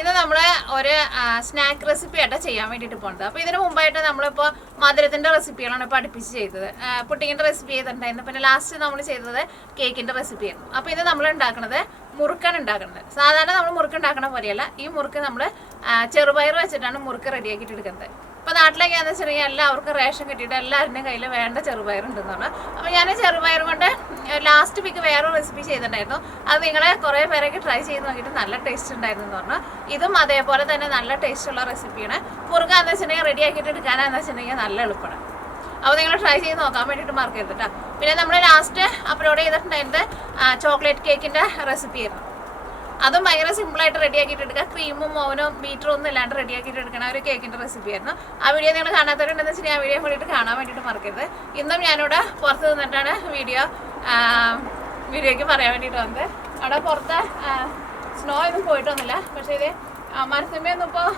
ഇത് നമ്മൾ ഒരു സ്നാക്ക് റെസിപ്പി ആയിട്ട് ചെയ്യാൻ വേണ്ടിയിട്ട് പോകുന്നത്. അപ്പോൾ ഇതിന് മുമ്പായിട്ട് നമ്മളിപ്പോൾ മധുരത്തിൻ്റെ റെസിപ്പികളാണ് ഇപ്പോൾ അടുപ്പിച്ച് ചെയ്തത്. പുഡിങ്ങിൻ്റെ റെസിപ്പി ചെയ്തിട്ടുണ്ടായിരുന്നു. പിന്നെ ലാസ്റ്റ് നമ്മൾ ചെയ്തത് കേക്കിൻ്റെ റെസിപ്പിയായിരുന്നു. അപ്പോൾ ഇത് നമ്മൾ ഉണ്ടാക്കുന്നത് മുറുക്കാണ് ഉണ്ടാക്കുന്നത്. സാധാരണ നമ്മൾ മുറുക്ക് ഉണ്ടാക്കണ പോലെയല്ല. ഈ മുറുക്ക് നമ്മൾ ചെറുപയർ വെച്ചിട്ടാണ് മുറുക്ക് റെഡിയാക്കിയിട്ട് എടുക്കുന്നത്. ഇപ്പോൾ നാട്ടിലേക്കാണെന്ന് വെച്ചിട്ടുണ്ടെങ്കിൽ എല്ലാവർക്കും റേഷൻ കിട്ടിയിട്ട് എല്ലാവരുടെയും കയ്യിൽ വേണ്ട ചെറുപയറുണ്ടെന്ന് പറഞ്ഞു. അപ്പോൾ ഞാൻ ചെറുപയർ കൊണ്ട് ലാസ്റ്റ് വീക്ക് വേറെ റെസിപ്പി ചെയ്തിട്ടുണ്ടായിരുന്നു. അത് നിങ്ങളെ കുറേ പേരൊക്കെ ട്രൈ ചെയ്ത് നോക്കിയിട്ട് നല്ല ടേസ്റ്റ് ഉണ്ടായിരുന്നു എന്ന് പറഞ്ഞു. ഇതും അതേപോലെ തന്നെ നല്ല ടേസ്റ്റുള്ള റെസിപ്പിയാണ്. മുറുക്കാന്ന് വെച്ചിട്ടുണ്ടെങ്കിൽ റെഡി ആക്കിയിട്ട് എടുക്കാനാന്ന് വെച്ചിട്ടുണ്ടെങ്കിൽ നല്ല എളുപ്പമാണ്. അപ്പോൾ നിങ്ങൾ ട്രൈ ചെയ്ത് നോക്കാൻ വേണ്ടിയിട്ട് മറക്കരുത് കേട്ടോ. പിന്നെ നമ്മൾ ലാസ്റ്റ് അപ്ലോഡ് ചെയ്തിട്ടുണ്ടായിരുന്നത് ചോക്ലേറ്റ് കേക്കിൻ്റെ റെസിപ്പി ആയിരുന്നു. അതും ഭയങ്കര സിമ്പിളായിട്ട് റെഡിയാക്കിയിട്ട് എടുക്കുക. ക്രീമും ഓവനും ബീറ്ററും ഒന്നും ഇല്ലാണ്ട് റെഡിയാക്കിയിട്ട് എടുക്കണ ഒരു കേക്കിൻ്റെ റെസിപ്പി ആയിരുന്നു. ആ വീഡിയോ നിങ്ങൾ കാണാത്തവരുണ്ടെന്ന് വെച്ചാൽ ആ വീഡിയോ വേണ്ടിയിട്ട് കാണാൻ വേണ്ടിയിട്ട് മറക്കരുത്. ഇന്നും ഞാനിവിടെ പുറത്ത് നിന്നിട്ടാണ് വീഡിയോയ്ക്ക് പറയാൻ വേണ്ടിയിട്ട് വന്നത്. അവിടെ പുറത്ത് സ്നോ ഒന്നും പോയിട്ടൊന്നുമില്ല. പക്ഷേ ഇത് മരത്തുമ്മയൊന്നും ഇപ്പോൾ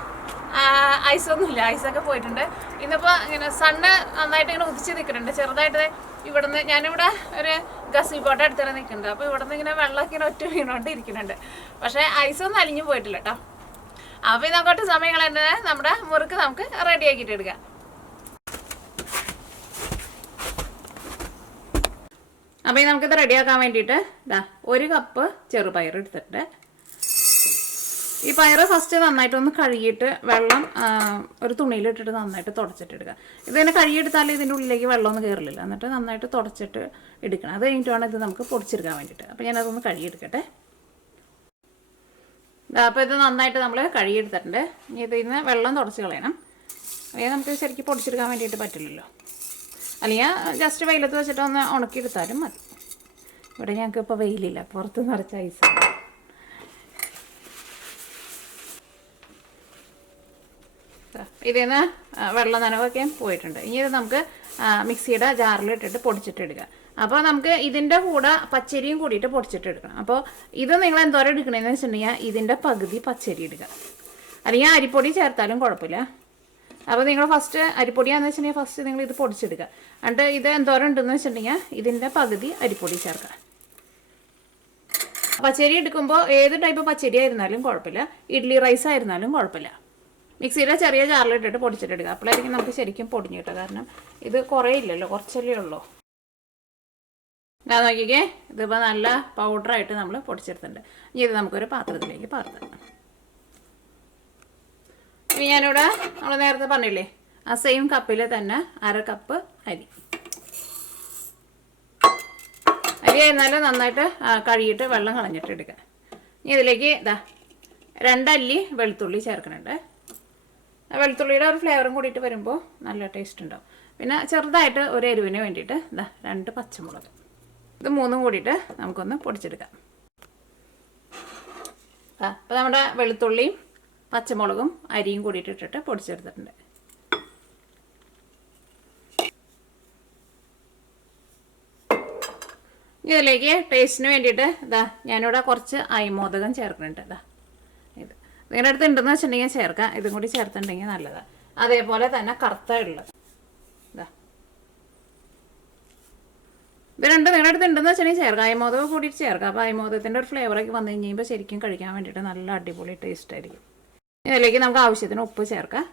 ഐസൊന്നുമില്ല. ഐസൊക്കെ പോയിട്ടുണ്ട്. ഇന്നിപ്പോൾ ഇങ്ങനെ സണ്ണ് നന്നായിട്ട് ഇങ്ങനെ ഉദിച്ച് നിൽക്കുന്നുണ്ട്. ചെറുതായിട്ട് ഇവിടുന്ന് ഞാനിവിടെ ഒരു ഗസിബോട്ട് അടുത്തന്നെ നിൽക്കുന്നുണ്ട്. അപ്പോൾ ഇവിടുന്ന് ഇങ്ങനെ വെള്ളമൊക്കെ ഇങ്ങനെ ഒറ്റ വീണുകൊണ്ട് ഇരിക്കുന്നുണ്ട്. പക്ഷേ ഐസൊന്നും അലിഞ്ഞു പോയിട്ടില്ല കേട്ടോ. അപ്പോൾ ഇതങ്ങോട്ട് സമയങ്ങൾ തന്നെ നമ്മുടെ മുറുക്ക് നമുക്ക് റെഡിയാക്കിയിട്ട് എടുക്കാം. അപ്പോൾ നമുക്കിത് റെഡിയാക്കാൻ വേണ്ടിയിട്ട് ഇതാ 1 കപ്പ് ചെറുപയർ എടുത്തിട്ട് ഈ പയറ് ഫസ്റ്റ് നന്നായിട്ടൊന്ന് കഴുകിയിട്ട് വെള്ളം ഒരു തുണിയിലിട്ടിട്ട് നന്നായിട്ട് തുടച്ചിട്ടെടുക്കുക. ഇതിനെ കഴുകിയെടുത്താൽ ഇതിൻ്റെ ഉള്ളിലേക്ക് വെള്ളമൊന്നും കയറില്ല. എന്നിട്ട് നന്നായിട്ട് തുടച്ചിട്ട് എടുക്കണം. അത് കഴിഞ്ഞിട്ട് വേണം ഇത് നമുക്ക് പൊടിച്ചെടുക്കാൻ വേണ്ടിയിട്ട്. അപ്പോൾ ഞാനതൊന്ന് കഴുകിയെടുക്കട്ടെ. അപ്പോൾ ഇത് നന്നായിട്ട് നമ്മൾ കഴുകിയെടുത്തിട്ടുണ്ട്. ഇനി ഇതിൽ നിന്ന് വെള്ളം തുടച്ച് കളയണം. അല്ലെങ്കിൽ നമുക്ക് ശരിക്കും പൊടിച്ചെടുക്കാൻ വേണ്ടിയിട്ട് പറ്റില്ലല്ലോ. അല്ലെങ്കിൽ ജസ്റ്റ് വെയിലത്ത് വെച്ചിട്ട് ഒന്ന് ഉണക്കിയെടുത്താലും മതി. ഇവിടെ ഞങ്ങൾക്ക് ഇപ്പോൾ വെയിലില്ല, പുറത്ത് നിറച്ച ഐസാണ്. ഇതിൽ നിന്ന് വെള്ളം നനവൊക്കെ പോയിട്ടുണ്ട്. ഇനി ഇത് നമുക്ക് മിക്സിയുടെ ജാറിലിട്ടിട്ട് പൊടിച്ചിട്ടെടുക്കുക. അപ്പോൾ നമുക്ക് ഇതിൻ്റെ കൂടെ പച്ചരിയും കൂടിയിട്ട് പൊടിച്ചിട്ടെടുക്കണം. അപ്പോൾ ഇത് നിങ്ങൾ എന്തോരം എടുക്കണമെന്ന് വെച്ചിട്ടുണ്ടെങ്കിൽ ഇതിൻ്റെ പകുതി പച്ചരി എടുക്കുക. അല്ലെങ്കിൽ അരിപ്പൊടി ചേർത്താലും കുഴപ്പമില്ല. അപ്പോൾ നിങ്ങൾ ഫസ്റ്റ് അരിപ്പൊടിയാണെന്ന് വെച്ചിട്ടുണ്ടെങ്കിൽ ഫസ്റ്റ് നിങ്ങൾ ഇത് പൊടിച്ചെടുക്കുക. എന്നിട്ട് ഇത് എന്തോരം ഉണ്ടെന്ന് വെച്ചിട്ടുണ്ടെങ്കിൽ ഇതിൻ്റെ പകുതി അരിപ്പൊടി ചേർക്കുക. പച്ചരി എടുക്കുമ്പോൾ ഏത് ടൈപ്പ് പച്ചരി ആയിരുന്നാലും കുഴപ്പമില്ല. ഇഡ്ഡലി റൈസ് ആയിരുന്നാലും കുഴപ്പമില്ല. മിക്സിയുടെ ചെറിയ ജാറിലിട്ടിട്ട് പൊടിച്ചിട്ടെടുക്കുക. അപ്പോഴായിരിക്കും നമുക്ക് ശരിക്കും പൊടിഞ്ഞു കിട്ടുക. കാരണം ഇത് കുറേ ഇല്ലല്ലോ, കുറച്ചല്ലേ ഉള്ളൂ. ഞാൻ നോക്കിക്കേ, ഇതിപ്പോൾ നല്ല പൗഡറായിട്ട് നമ്മൾ പൊടിച്ചെടുത്തിട്ടുണ്ട്. ഇനി ഇത് നമുക്കൊരു പാത്രത്തിലേക്ക് പകർത്താം. ഇനി ഞാനിവിടെ നമ്മൾ നേരത്തെ പറഞ്ഞില്ലേ ആ സെയിം കപ്പിൽ തന്നെ 1/2 കപ്പ് അരി ആയിരുന്നാലും നന്നായിട്ട് കഴുകിയിട്ട് വെള്ളം കളഞ്ഞിട്ട് എടുക്കുക. ഇനി ഇതിലേക്ക് 2 അല്ലി വെളുത്തുള്ളി ചേർക്കുന്നുണ്ട്. വെളുത്തുള്ളിയുടെ ഒരു ഫ്ലേവറും കൂടിയിട്ട് വരുമ്പോൾ നല്ല ടേസ്റ്റ് ഉണ്ടാവും. പിന്നെ ചെറുതായിട്ട് ഒരു എരിവിന് വേണ്ടിയിട്ട് 2 പച്ചമുളക്, ഇത് 3 കൂടിയിട്ട് നമുക്കൊന്ന് പൊടിച്ചെടുക്കാം. അപ്പോൾ നമ്മുടെ വെളുത്തുള്ളിയും പച്ചമുളകും അരിയും കൂടിയിട്ട് ഇട്ടിട്ട് പൊടിച്ചെടുത്തിട്ടുണ്ട്. ഇതിലേക്ക് ടേസ്റ്റിന് വേണ്ടിയിട്ട് ഞാനിവിടെ കുറച്ച് അയമോദകം ചേർക്കുന്നുണ്ട്. ഇത് നിങ്ങളുടെ അടുത്ത് ഉണ്ടെന്ന് വെച്ചിട്ടുണ്ടെങ്കിൽ ചേർക്കാം. ഇതും കൂടി ചേർത്തിട്ടുണ്ടെങ്കിൽ നല്ലതാണ്. അതേപോലെ തന്നെ കറുത്ത ഉള്ളത് ഇത് രണ്ടും നിങ്ങളുടെ അടുത്ത് ഉണ്ടെന്ന് വെച്ചിട്ടുണ്ടെങ്കിൽ ചേർക്കാം. അയമോദകം കൂടിയിട്ട് ചേർക്കാം. അപ്പോൾ അയമോദത്തിൻ്റെ ഒരു ഫ്ലേവറൊക്കെ വന്നു കഴിയുമ്പോൾ ശരിക്കും കഴിക്കാൻ വേണ്ടിയിട്ട് നല്ല അടിപൊളി ടേസ്റ്റ് ആയിരിക്കും. ഇതിലേക്ക് നമുക്ക് ആവശ്യത്തിന് ഉപ്പ് ചേർക്കാം.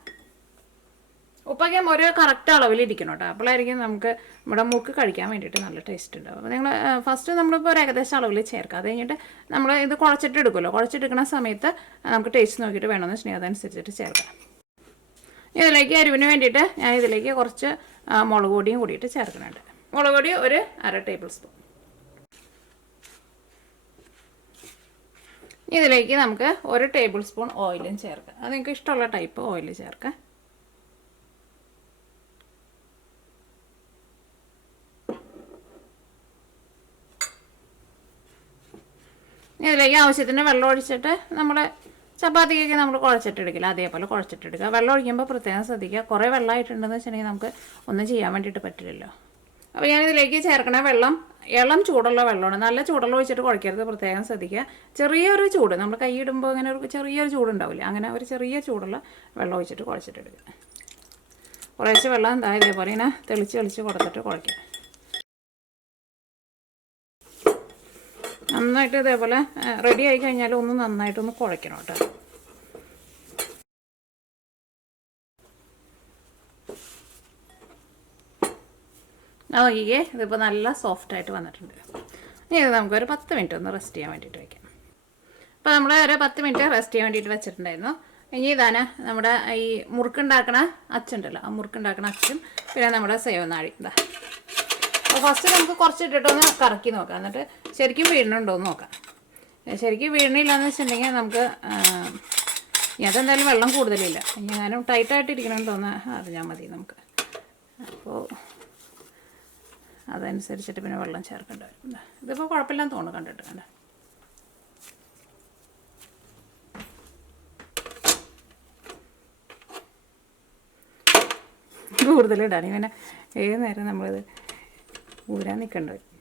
ഉപ്പൊക്കെ ഒരു കറക്റ്റ് അളവിലിരിക്കണം കേട്ടോ. അപ്പോഴായിരിക്കും നമുക്ക് നമ്മുടെ മൂക്ക് കഴിക്കാൻ വേണ്ടിയിട്ട് നല്ല ടേസ്റ്റ് ഉണ്ടാവും. അപ്പോൾ നിങ്ങൾ ഫസ്റ്റ് നമ്മളിപ്പോൾ ഒരു ഏകദേശം അളവിൽ ചേർക്കുക. അത് കഴിഞ്ഞിട്ട് നമ്മൾ ഇത് കുഴച്ചിട്ട് എടുക്കുമല്ലോ. കുഴച്ചിട്ടെടുക്കുന്ന സമയത്ത് നമുക്ക് ടേസ്റ്റ് നോക്കിയിട്ട് വേണമെന്ന് വെച്ചിട്ടുണ്ടെങ്കിൽ അതനുസരിച്ചിട്ട് ചേർക്കാം. ഇതിലേക്ക് എരിവിന് വേണ്ടിയിട്ട് ഞാൻ ഇതിലേക്ക് കുറച്ച് മുളക് പൊടിയും കൂടിയിട്ട് ചേർക്കുന്നുണ്ട്. മുളക് പൊടി ഒരു 1/2 ടേബിൾ സ്പൂൺ. ഇതിലേക്ക് നമുക്ക് 1 ടേബിൾ സ്പൂൺ ഓയിലും ചേർക്കാം. അത് നിങ്ങൾക്ക് ഇഷ്ടമുള്ള ടൈപ്പ് ഓയിൽ ചേർക്കാം. ഇതിലേക്ക് ആവശ്യത്തിന് വെള്ളം ഒഴിച്ചിട്ട് നമ്മൾ ചപ്പാത്തിക്കൊക്കെ നമ്മൾ കുഴച്ചിട്ടെടുക്കില്ല, അതേപോലെ കുഴച്ചിട്ടെടുക്കുക. വെള്ളം ഒഴിക്കുമ്പോൾ പ്രത്യേകം ശ്രദ്ധിക്കുക. കുറേ വെള്ളമായിട്ടുണ്ടെന്ന് വെച്ചിട്ടുണ്ടെങ്കിൽ നമുക്ക് ഒന്നും ചെയ്യാൻ വേണ്ടിയിട്ട് പറ്റില്ലല്ലോ. അപ്പോൾ ഞാനിതിലേക്ക് ചേർക്കണ വെള്ളം ഇളം ചൂടുള്ള വെള്ളമാണ്. നല്ല ചൂടുള്ള ഒഴിച്ചിട്ട് കുഴക്കരുത്, പ്രത്യേകം ശ്രദ്ധിക്കുക. ചെറിയൊരു ചൂട് നമ്മൾ കൈയിടുമ്പോൾ ഇങ്ങനെ ഒരു ചെറിയൊരു ചൂടുണ്ടാവില്ല, അങ്ങനെ ഒരു ചെറിയ ചൂടുള്ള വെള്ളം ഒഴിച്ചിട്ട് കുഴച്ചിട്ടെടുക്കുക. കുറേശ്ശെ വെള്ളം ഇതേപോലെ ഇങ്ങനെ തെളിച്ച് കൊടുത്തിട്ട് കുഴക്കുക. നന്നായിട്ട് ഇതേപോലെ റെഡി ആയി കഴിഞ്ഞാൽ ഒന്ന് നന്നായിട്ടൊന്ന് കുഴയ്ക്കണം കേട്ടോ. നോക്കിക്കേ, ഇതിപ്പോൾ നല്ല സോഫ്റ്റായിട്ട് വന്നിട്ടുണ്ട്. ഇനി ഇത് നമുക്കൊരു 10 മിനിറ്റ് ഒന്ന് റെസ്റ്റ് ചെയ്യാൻ വേണ്ടിയിട്ട് വയ്ക്കാം. അപ്പോൾ നമ്മൾ ഒരു 10 മിനിറ്റ് റെസ്റ്റ് ചെയ്യാൻ വേണ്ടിയിട്ട് വെച്ചിട്ടുണ്ടായിരുന്നു. ഇനി ഇതാണ് നമ്മുടെ ഈ മുറുക്കുണ്ടാക്കണ അച്ചുണ്ടല്ലോ, ആ മുറുക്കുണ്ടാക്കണ അച്ചും പിന്നെ നമ്മുടെ സേവനാഴി ഇതാ. അപ്പോൾ ഫസ്റ്റ് നമുക്ക് കുറച്ച് ഇട്ടിട്ടൊന്ന് കറക്കി നോക്കാം, എന്നിട്ട് ശരിക്കും വീഴണുണ്ടോ എന്ന് നോക്കാം. ശരിക്കും വീഴണില്ലാന്ന് വെച്ചിട്ടുണ്ടെങ്കിൽ നമുക്ക് അതെന്തായാലും വെള്ളം കൂടുതലില്ല, ഞാനും ടൈറ്റായിട്ടിരിക്കണമെന്ന് തോന്നാൻ അറിഞ്ഞാൽ മതി നമുക്ക്. അപ്പോൾ അതനുസരിച്ചിട്ട് പിന്നെ വെള്ളം ചേർക്കേണ്ടി വരും. ഇതിപ്പോൾ കുഴപ്പമില്ലാന്ന് തോന്നുന്നു കണ്ടിട്ട്. കണ്ട കൂടുതലിടാണ് ഇങ്ങനെ ഏത് നേരം നമ്മളിത് ഊരാൻ നിൽക്കേണ്ടി വരും.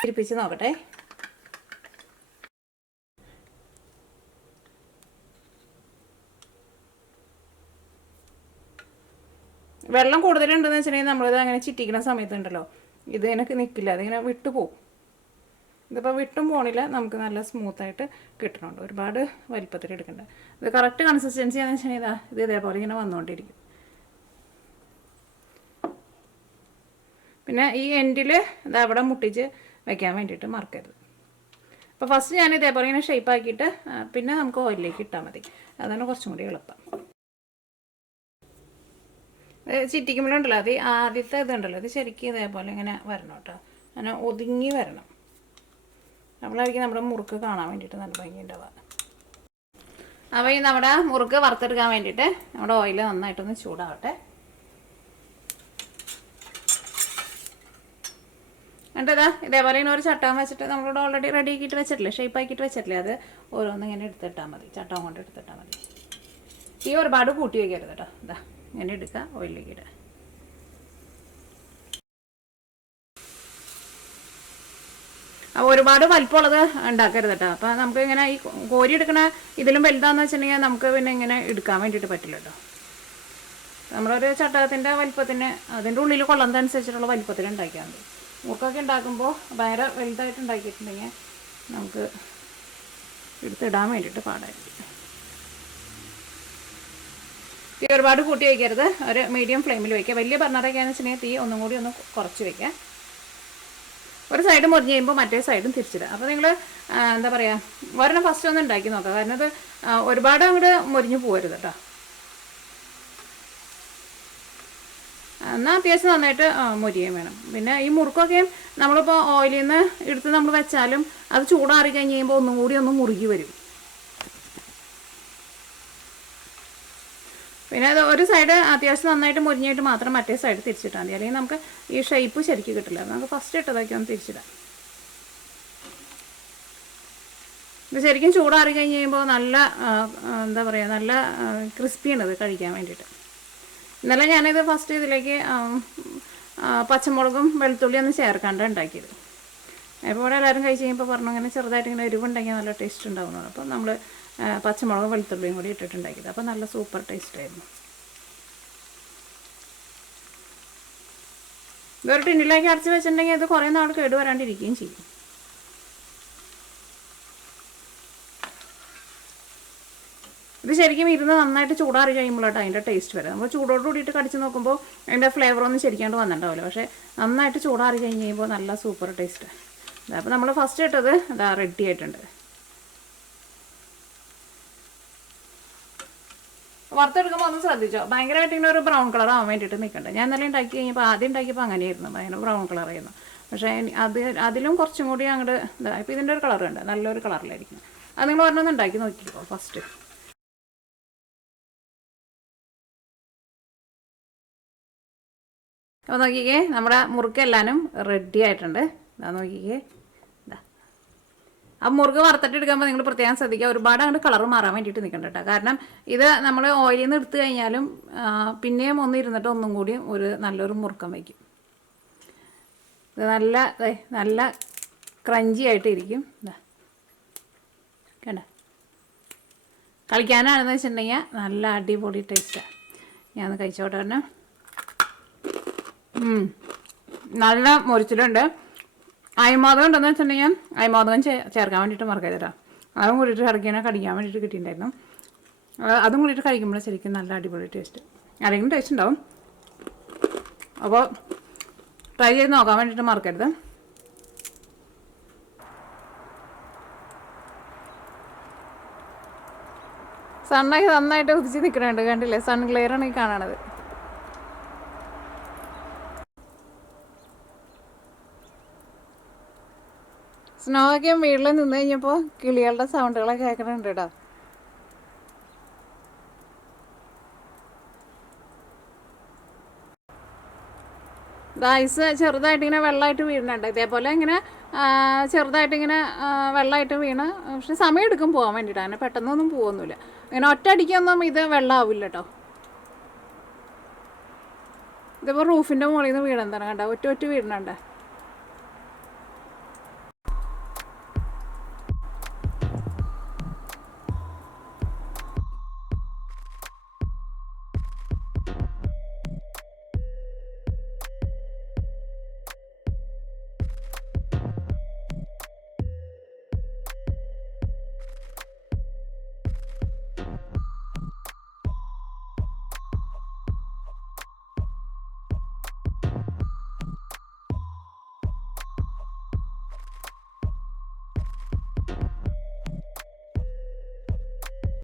തിരിപ്പിച്ച് നോക്കട്ടെ. വെള്ളം കൂടുതലുണ്ടെന്ന് വെച്ചിട്ടുണ്ടെങ്കിൽ നമ്മളിത് അങ്ങനെ ചിറ്റിക്കുന്ന സമയത്തുണ്ടല്ലോ ഇതിങ്ങനെ നിൽക്കില്ല, അതിങ്ങനെ വിട്ടു പോകും. ഇതിപ്പോൾ വിട്ടും പോണില്ല, നമുക്ക് നല്ല സ്മൂത്തായിട്ട് കിട്ടണുണ്ട്. ഒരുപാട് വലിപ്പത്തിൽ എടുക്കണ്ട. ഇത് കറക്റ്റ് കൺസിസ്റ്റൻസി ആണെന്ന് വെച്ചിട്ടുണ്ടെങ്കിൽ ഇത് ഇതേപോലെ ഇങ്ങനെ വന്നുകൊണ്ടിരിക്കും. പിന്നെ ഈ എൻഡിൽ ഇത് അവിടെ മുട്ടിച്ച് വയ്ക്കാൻ വേണ്ടിയിട്ട് മറക്കരുത്. അപ്പോൾ ഫസ്റ്റ് ഞാൻ ഇതേപോലെ ഇങ്ങനെ ഷേപ്പ് ആക്കിയിട്ട് പിന്നെ നമുക്ക് ഓയിലിലേക്ക് ഇട്ടാൽ മതി, അതാണ് കുറച്ചും കൂടി എളുപ്പം. ചിറ്റിക്കുമ്പോഴുണ്ടല്ലോ അത് ആദ്യത്തെ ഇതുണ്ടല്ലോ ഇത് ശരിക്കും ഇതേപോലെ ഇങ്ങനെ വരണം കേട്ടോ, അങ്ങനെ ഒതുങ്ങി വരണം. നമ്മളായിരിക്കും നമ്മുടെ മുറുക്ക് കാണാൻ വേണ്ടിയിട്ട് നല്ല ഭംഗിയുണ്ടാവുക. അപ്പോൾ ഈ നമ്മുടെ മുറുക്ക് വറുത്തെടുക്കാൻ വേണ്ടിയിട്ട് നമ്മുടെ ഓയിൽ നന്നായിട്ടൊന്ന് ചൂടാവട്ടെ. എന്നിട്ട് ഇതേപോലെ ഇങ്ങനെ ഒരു ചട്ടകം വെച്ചിട്ട് നമ്മളിവിടെ ഓൾറെഡി റെഡി ആക്കിയിട്ട് വെച്ചിട്ടില്ലേ, ഷേപ്പ് ആക്കിയിട്ട് വെച്ചിട്ടില്ലേ, അത് ഓരോന്ന് ഇങ്ങനെ എടുത്തിട്ടാൽ മതി, ചട്ടകം കൊണ്ട് എടുത്തിട്ടാൽ മതി. ഈ ഒരുപാട് കൂട്ടി വയ്ക്കരുത് കേട്ടോ. ഇതാ ഇങ്ങനെ എടുക്കുക, ഓയിലിലേക്ക് ഇടുക. അപ്പോൾ ഒരുപാട് വലിപ്പമുള്ളത് ഉണ്ടാക്കരുത് കേട്ടോ. അപ്പോൾ നമുക്ക് ഇങ്ങനെ ഈ കോരി എടുക്കണ ഇതിലും വലുതാന്ന് വെച്ചിട്ടുണ്ടെങ്കിൽ നമുക്ക് പിന്നെ ഇങ്ങനെ എടുക്കാൻ വേണ്ടിയിട്ട് പറ്റില്ല കേട്ടോ. നമ്മളൊരു ചട്ടകത്തിൻ്റെ വലിപ്പത്തിന് അതിൻ്റെ ഉള്ളിൽ കൊള്ളുന്നതനുസരിച്ചിട്ടുള്ള വലിപ്പത്തിൽ ഉണ്ടാക്കിയാൽ മതി. മുറുക്കൊക്കെ ഉണ്ടാക്കുമ്പോൾ ഭയങ്കര വലുതായിട്ട് ഉണ്ടാക്കിയിട്ടുണ്ടെങ്കിൽ നമുക്ക് എടുത്തിടാൻ വേണ്ടിയിട്ട് പാടായിരിക്കും. തീ ഒരുപാട് കൂട്ടി വയ്ക്കരുത്, ഒരു മീഡിയം ഫ്ലെയിമിൽ വയ്ക്കുക. വലിയ ബർണറൊക്കെയാണെന്ന് വെച്ചിട്ടുണ്ടെങ്കിൽ തീ ഒന്നും കൂടി ഒന്ന് കുറച്ച് വയ്ക്കുക. ഒരു സൈഡ് മുറിഞ്ഞ് കഴിയുമ്പോൾ മറ്റേ സൈഡും തിരിച്ചിടുക. അപ്പോൾ നിങ്ങൾ എന്താ പറയുക, ഒരെണ്ണം ഫസ്റ്റ് ഒന്ന് ഉണ്ടാക്കി നോക്കുക, കാരണം അത് ഒരുപാട് അങ്ങോട്ട് മുറിഞ്ഞ് പോകരുത് കേട്ടോ. എന്നാൽ അത്യാവശ്യം നന്നായിട്ട് മുരിയും വേണം. പിന്നെ ഈ മുറുക്കൊക്കെയും നമ്മളിപ്പോൾ ഓയിലിൽ നിന്ന് എടുത്ത് നമ്മൾ വെച്ചാലും അത് ചൂടാറി കഴിഞ്ഞ് കഴിയുമ്പോൾ ഒന്നും കൂടി ഒന്ന് മുറുകി വരും. പിന്നെ അത് ഒരു സൈഡ് അത്യാവശ്യം നന്നായിട്ട് മുരിഞ്ഞിട്ട് മാത്രം മറ്റേ സൈഡ് തിരിച്ചിട്ടാൽ മതി, അല്ലെങ്കിൽ നമുക്ക് ഈ ഷേപ്പ് ശരിക്കും കിട്ടില്ല. നമുക്ക് ഫസ്റ്റ് ഇട്ടതൊക്കെ ഒന്ന് തിരിച്ചിടാം. ഇത് ശരിക്കും ചൂടാറി കഴിഞ്ഞ് കഴിയുമ്പോൾ നല്ല എന്താ പറയുക, നല്ല ക്രിസ്പിയാണ് ഇത് കഴിക്കാൻ വേണ്ടിയിട്ട്. ഇന്നലെ ഞാനിത് ഫസ്റ്റ് ഇതിലേക്ക് പച്ചമുളകും വെളുത്തുള്ളി ഒന്ന് ചേർക്കാണ്ട് ഉണ്ടാക്കിയത്. ഇപ്പോൾ ഇവിടെ എല്ലാവരും കഴിച്ച് കഴിയുമ്പോൾ പറഞ്ഞു അങ്ങനെ ചെറുതായിട്ട് ഇങ്ങനെ എരിവുണ്ടെങ്കിൽ നല്ല ടേസ്റ്റ് ഉണ്ടാവുന്നത്. അപ്പോൾ നമ്മൾ പച്ചമുളകും വെളുത്തുള്ളിയും കൂടി ഇട്ടിട്ടുണ്ടാക്കിയത്. അപ്പോൾ നല്ല സൂപ്പർ ടേസ്റ്റ് ആയിരുന്നു. ഇതൊരു ടിന്നിലേക്ക് അടച്ച് വെച്ചിട്ടുണ്ടെങ്കിൽ ഇത് കുറേ നാൾ കേടുവരാണ്ടിരിക്കുകയും ചെയ്യും. ഇത് ശരിക്കും ഇരുന്ന് നന്നായിട്ട് ചൂടാറി കഴിയുമ്പോഴാട്ടോ അതിൻ്റെ ടേസ്റ്റ് വരും. നമ്മൾ ചൂടോട് കൂടിയിട്ട് കടിച്ച് നോക്കുമ്പോൾ അതിൻ്റെ ഫ്ലേവറൊന്നും ശരിക്കാണ്ട് വന്നിട്ടുണ്ടാവില്ല. പക്ഷേ നന്നായിട്ട് ചൂടാറി കഴിഞ്ഞ് കഴിയുമ്പോൾ നല്ല സൂപ്പർ ടേസ്റ്റ്. അപ്പോൾ നമ്മൾ ഫസ്റ്റ് ഇട്ടത് അതാ റെഡി ആയിട്ടുണ്ട്. വറുത്തെടുക്കുമ്പോൾ ഒന്ന് ശ്രദ്ധിച്ചോ, ഭയങ്കരമായിട്ട് ഇങ്ങനെ ഒരു ബ്രൗൺ കളർ ആവാൻ വേണ്ടിയിട്ട് നിൽക്കണ്ട. ഞാൻ ഇന്നലെ ഉണ്ടാക്കി കഴിഞ്ഞപ്പോൾ ആദ്യം ഉണ്ടാക്കിയപ്പോൾ അങ്ങനെയായിരുന്നു, ഭയങ്കര ബ്രൗൺ കളറായിരുന്നു. പക്ഷേ അതിലും കുറച്ചും കൂടി അങ്ങോട്ട് ഇപ്പോൾ ഇതിൻ്റെ ഒരു കളറുണ്ട്, നല്ലൊരു കളറിലായിരിക്കും. അത് നിങ്ങൾ പറഞ്ഞൊന്ന് ഉണ്ടാക്കി നോക്കിക്കോ ഫസ്റ്റ്. അപ്പോൾ നോക്കിക്കേ, നമ്മുടെ മുറുക്കെല്ലാനും റെഡി ആയിട്ടുണ്ട്. ഇതാ നോക്കിക്കേ, ഇതാ ആ മുറുക്ക് വറുത്തിട്ടെടുക്കുമ്പോൾ നിങ്ങൾ പ്രത്യേകം ശ്രദ്ധിക്കുക, ഒരുപാട് അങ്ങോട്ട് കളർ മാറാൻ വേണ്ടിയിട്ട് നിൽക്കണ്ട കേട്ടോ. കാരണം ഇത് നമ്മൾ ഓയിലിൽ നിന്ന് എടുത്തു കഴിഞ്ഞാലും പിന്നെയും ഒന്ന് ഇരുന്നിട്ട് ഒന്നും കൂടി ഒരു നല്ലൊരു മുറുക്കം വയ്ക്കും. ഇത് നല്ല ക്രഞ്ചി ആയിട്ട് ഇരിക്കും. ഇതാ കണ്ട, കളിക്കാനാണെന്ന് വെച്ചിട്ടുണ്ടെങ്കിൽ നല്ല അടിപൊളി ടേസ്റ്റാണ്. ഞാനൊന്ന് കഴിച്ചോട്ടെ തന്നെ. നല്ല മുറിച്ചിട്ടുണ്ട്. അയമോദകം ഉണ്ടെന്ന് വെച്ചിട്ടുണ്ടെങ്കിൽ അയമോദകം ചേർക്കാൻ വേണ്ടിയിട്ട് മറക്കരുത്. അതും കൂടിയിട്ട് ഇറക്കിനെ കടിക്കാൻ വേണ്ടിയിട്ട് കിട്ടിയിട്ടുണ്ടായിരുന്നു. അതും കൂടിയിട്ട് കഴിക്കുമ്പോൾ ശരിക്കും നല്ല അടിപൊളി ടേസ്റ്റ്, ആരെങ്കിലും ടേസ്റ്റ് ഉണ്ടാവും. അപ്പോൾ ട്രൈ ചെയ്ത് നോക്കാൻ വേണ്ടിയിട്ട് മറക്കരുത്. സണ്ണൊക്കെ നന്നായിട്ട് ഉദിച്ച് നിൽക്കണുണ്ട്, കണ്ടില്ലേ? സൺ ഗ്ലെയർ ആണ് ഈ കാണണത്. സ്നോ ഒക്കെ വീട്ടിൽ നിന്ന് കഴിഞ്ഞപ്പോൾ കിളികളുടെ സൗണ്ടുകളൊക്കെ കേൾക്കണുണ്ട് കേട്ടോ. ഐസ് ചെറുതായിട്ട് ഇങ്ങനെ വെള്ളമായിട്ട് വീഴുന്നുണ്ട്. ഇതേപോലെ ഇങ്ങനെ ചെറുതായിട്ട് ഇങ്ങനെ വെള്ളമായിട്ട് വീണ്, പക്ഷെ സമയം എടുക്കും പോകാൻ വേണ്ടിയിട്ട്. അങ്ങനെ പെട്ടെന്നൊന്നും പോകുന്നില്ല. ഇങ്ങനെ ഒറ്റയടിക്കൊന്നും ഇത് വെള്ളമാവില്ല കേട്ടോ. ഇതിപ്പോൾ റൂഫിൻ്റെ മുകളിൽ നിന്ന് വീണെന്താണ് കണ്ടോ, ഒറ്റ വീടുന്നുണ്ട്.